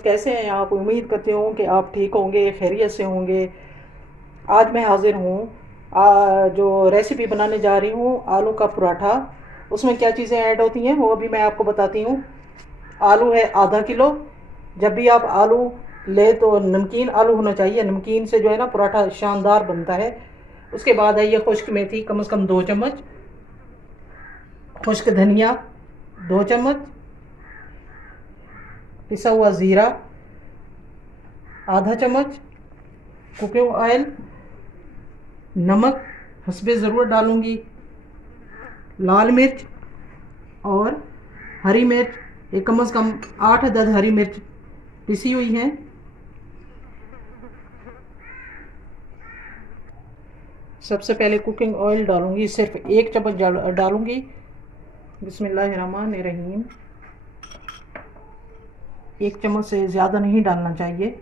कैसे हैं आप? उम्मीद करती हूँ कि आप ठीक होंगे, खैरियत से होंगे। आज मैं हाजिर हूँ जो रेसिपी बनाने जा रही हूँ, आलू का पराठा। उसमें क्या चीज़ें ऐड होती हैं वो अभी मैं आपको बताती हूँ। आलू है आधा किलो। जब भी आप आलू ले तो नमकीन आलू होना चाहिए, नमकीन से जो है ना पराठा शानदार बनता है। उसके बाद है ये खुश्क मेथी, कम से कम 2 चम्मच। खुश्क धनिया 2 चम्मच। पिसा हुआ ज़ीरा आधा चम्मच। कुकिंग ऑयल, नमक हस्बे ज़रूरत डालूँगी, लाल मिर्च और हरी मिर्च, एक कम से कम 8 अदद हरी मिर्च पिसी हुई हैं। सबसे पहले कुकिंग ऑयल डालूँगी, सिर्फ 1 चम्मच डालूँगी। बिस्मिल्लाहिर्रहमानिर्रहीम। 1 चम्मच से ज़्यादा नहीं डालना चाहिए।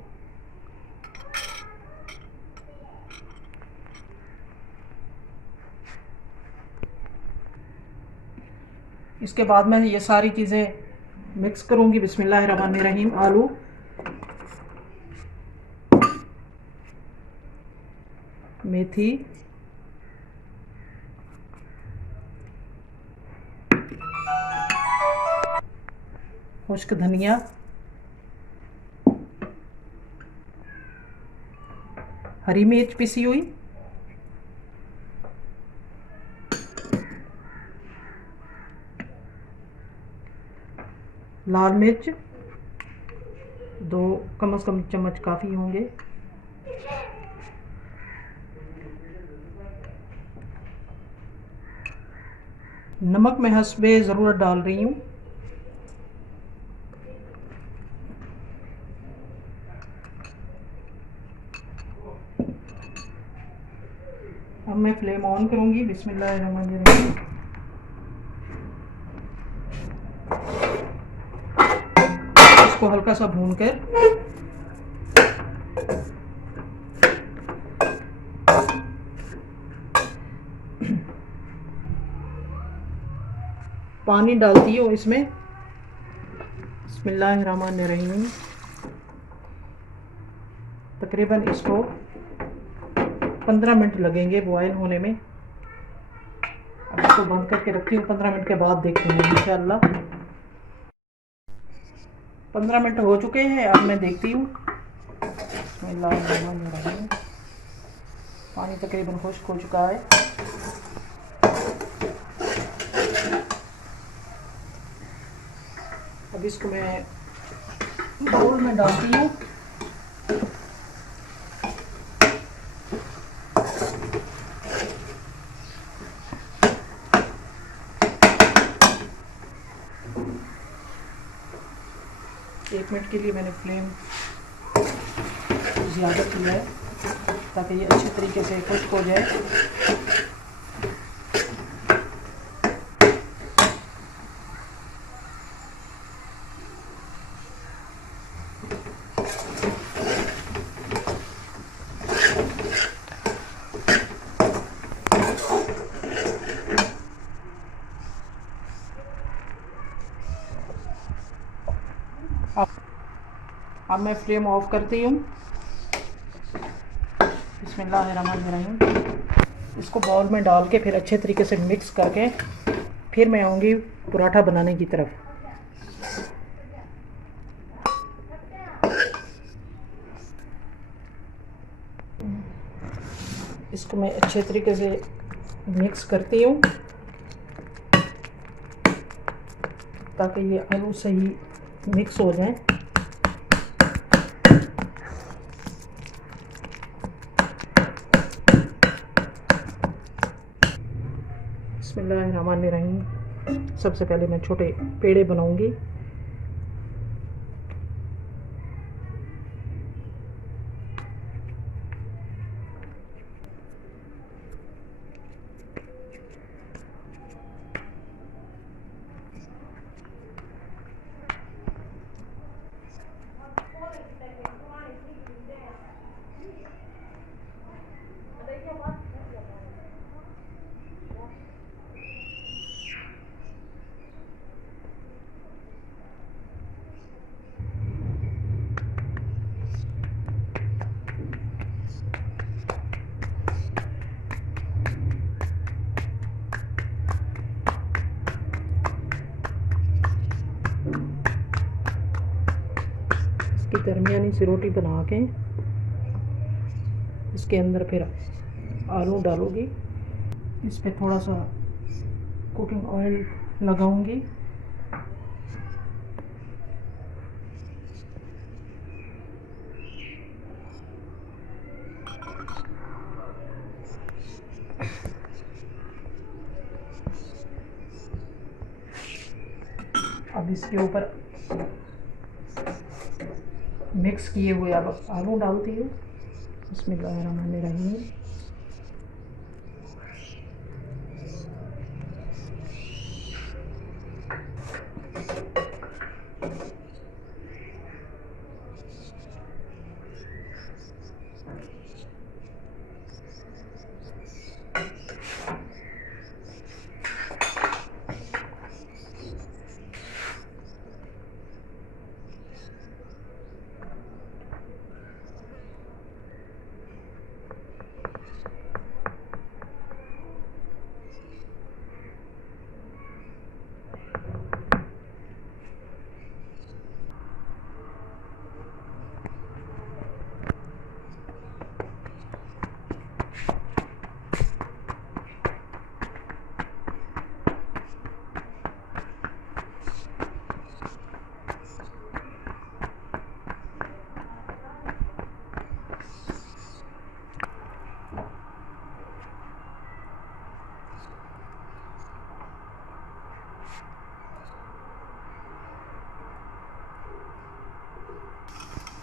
इसके बाद मैं ये सारी चीज़ें मिक्स करूँगी। बिस्मिल्लाहिर्रहमानिर्रहीम। आलू, मेथी, खुश्क धनिया, हरी मिर्च पिसी हुई, लाल मिर्च 2 कम से कम चम्मच काफ़ी होंगे। नमक मैं हस्बे ज़रूरत डाल रही हूँ। अब मैं फ्लेम ऑन करूँगी। बिस्मिल्लाहिर्रहमानिर्रहीम। इसको हल्का सा भूनकर पानी डालती हूँ इसमें। बिस्मिल्लाहिर्रहमानिर्रहीम। तकरीबन इसको 15 मिनट लगेंगे बॉयल होने में। अब इसको बंद करके रखती हूँ, 15 मिनट के बाद देखते हैं इंशाल्लाह। 15 मिनट हो चुके हैं, अब मैं देखती हूँ। बिस्मिल्लाहिर्रहमानिर्रहीम। पानी तकरीबन खुश्क हो चुका है। अब इसको मैं बाउल में डालती हूँ। एक मिनट के लिए मैंने फ्लेम ज़्यादा किया है ताकि ये अच्छे तरीके से खुश्क हो जाए। अब मैं फ्लेम ऑफ करती हूँ। बिस्मिल्लाहिर्रहमानिर्रहीम। इसको बाउल में डाल के फिर अच्छे तरीके से मिक्स करके फिर मैं आऊँगी पराठा बनाने की तरफ। इसको मैं अच्छे तरीके से मिक्स करती हूँ ताकि ये आलू सही मिक्स हो जाए। बिस्मिल्लाहिर्रहमानिर्रहीम। सबसे पहले मैं छोटे पेड़े बनाऊंगी। दरमियानी सी रोटी बना के इसके अंदर फिर आलू डालूँगी। इस पे थोड़ा सा कुकिंग ऑयल लगाऊंगी। अब इसके ऊपर मिक्स किए हुए अब आलू डालती हूँ। बिस्मिल्लाहिर्रहमानिर्रहीम।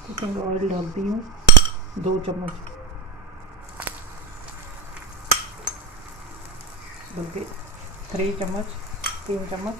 कुकिंग ऑयल डालती हूँ 2 चम्मच, बल्कि 3 चम्मच, 3 चम्मच।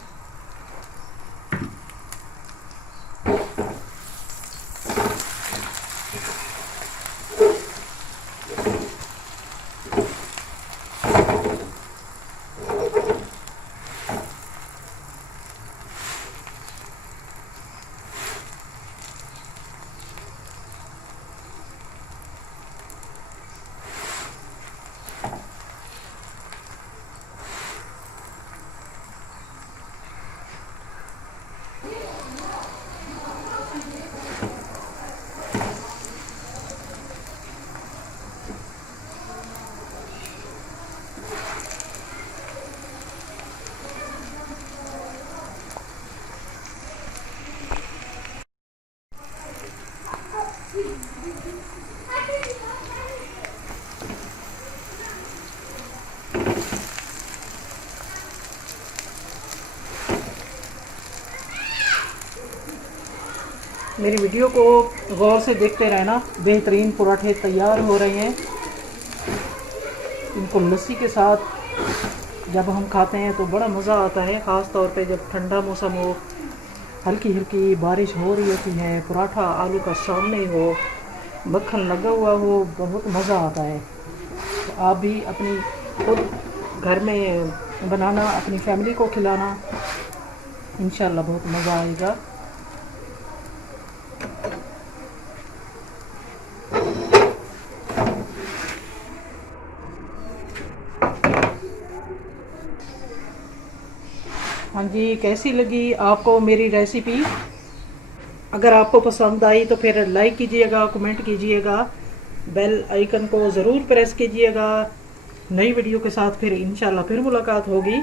मेरी वीडियो को गौर से देखते रहना। बेहतरीन पराठे तैयार हो रहे हैं। इनको लस्सी के साथ जब हम खाते हैं तो बड़ा मज़ा आता है, ख़ास तौर पे जब ठंडा मौसम हो, हल्की हल्की बारिश हो रही होती है, पराठा आलू का सामने हो, मक्खन लगा हुआ हो, बहुत मज़ा आता है। तो आप भी अपनी खुद घर में बनाना, अपनी फैमिली को खिलाना, इंशाल्लाह बहुत मज़ा आएगा। हाँ जी, कैसी लगी आपको मेरी रेसिपी? अगर आपको पसंद आई तो फिर लाइक कीजिएगा, कमेंट कीजिएगा, बेल आइकन को ज़रूर प्रेस कीजिएगा। नई वीडियो के साथ फिर इंशाल्लाह फिर मुलाकात होगी।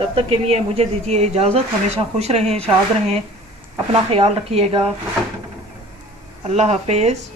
तब तक के लिए मुझे दीजिए इजाज़त। हमेशा खुश रहें, शाद रहें, अपना ख्याल रखिएगा। अल्लाह हाफिज़।